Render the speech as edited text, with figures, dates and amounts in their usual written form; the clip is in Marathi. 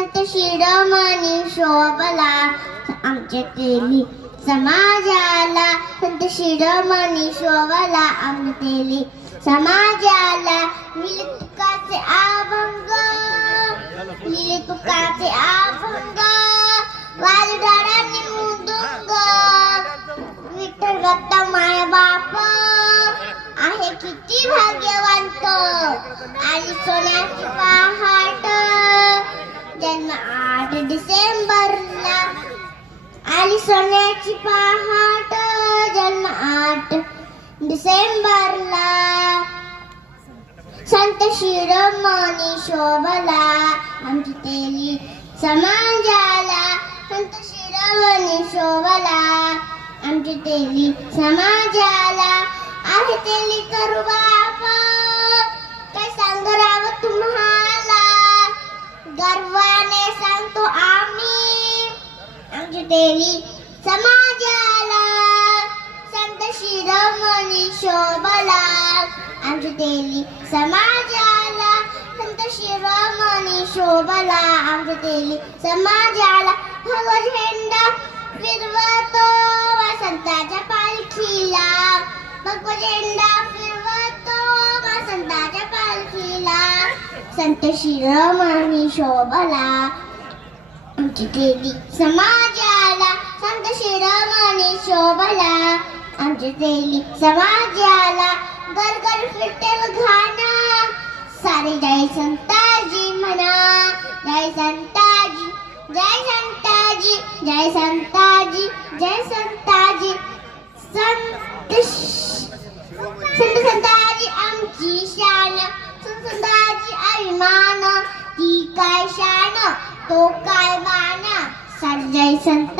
संत शिरोमणी शोभला आमच्या तेली समाजाला. संत शिरोमणी शोभला आमच्या तेली समाजाला. लिहिले तुकाचे अभंग, लिहिले तुकाचे अभंग, वाजडाळांनी मृदुंग. विठ्ठल भक्त माय बाप आहे किती भाग्यवंत. आली सोन्याची पहाट जन्म 8 डिसेंबरला. आली सोन्याची पहाट जन्म 8 डिसेंबरला. संत शिरोमणी शोभला आमची तेली समाजाला. संत शिरोमणी शोभला आमची तेली समाजाला. आहे तेली करू बाबा काय सांगरावं तुम्हाला, गर्वाने सांगतो आम्ही आमची तेली समाजाला. संत शिरोमणी शोभला आमची तेली समाजाला. संत शिरोमणी शोभला आमची तेली समाजाला. भगवा झेंडा फिरवतो वसंताच्या पालखीला. भगवा झेंडा फिरवतो वसंताच्या पालखीला. संत शिरोमणी शोभला आमची तेली समाजाला. संत शिरोमणी शोभला आमची तेली समाजाला. घर घर फिरते गाणं सारे जय संताजी म्हणा. जय संताजी, जय संताजी, जय संताजी, जय संताजी. संत संताजी आमची शान, संत संताजी अभिमान. ती काय शान तो काय बाण. सारे जय संत